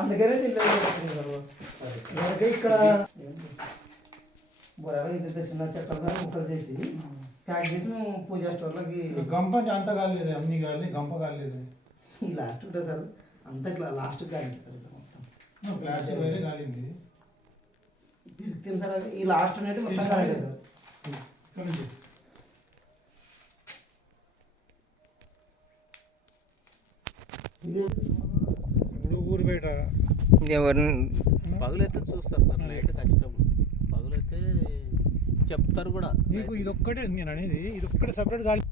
అందుకనే ఇక్కడ చిన్న చెక్కలు ముక్కలు చేసి ప్యాక్ చేసి మేము పూజా స్టోర్లకి గంప అంత కాలేదు, అన్ని కాలేదు, గంప కాలేదు. ఈ లాస్ట్ ఉంటుంది సార్, అంత లాస్ట్ కాలేదు సార్ మొత్తం ప్లాస్టిక్ వేరే కాలింది. తిరుగుతాం సార్, ఈ లాస్ట్ ఉన్నట్టు మొత్తం కాలేదు సార్. ఇప్పుడు ఊరు బయట ఎవరిని పగులైతే చూస్తారు సార్, నైట్ కష్టం. పగులైతే చెప్తారు కూడా. మీకు ఇదొక్కటే నేను అనేది, ఇదొక్కటే సపరేట్ గాలి.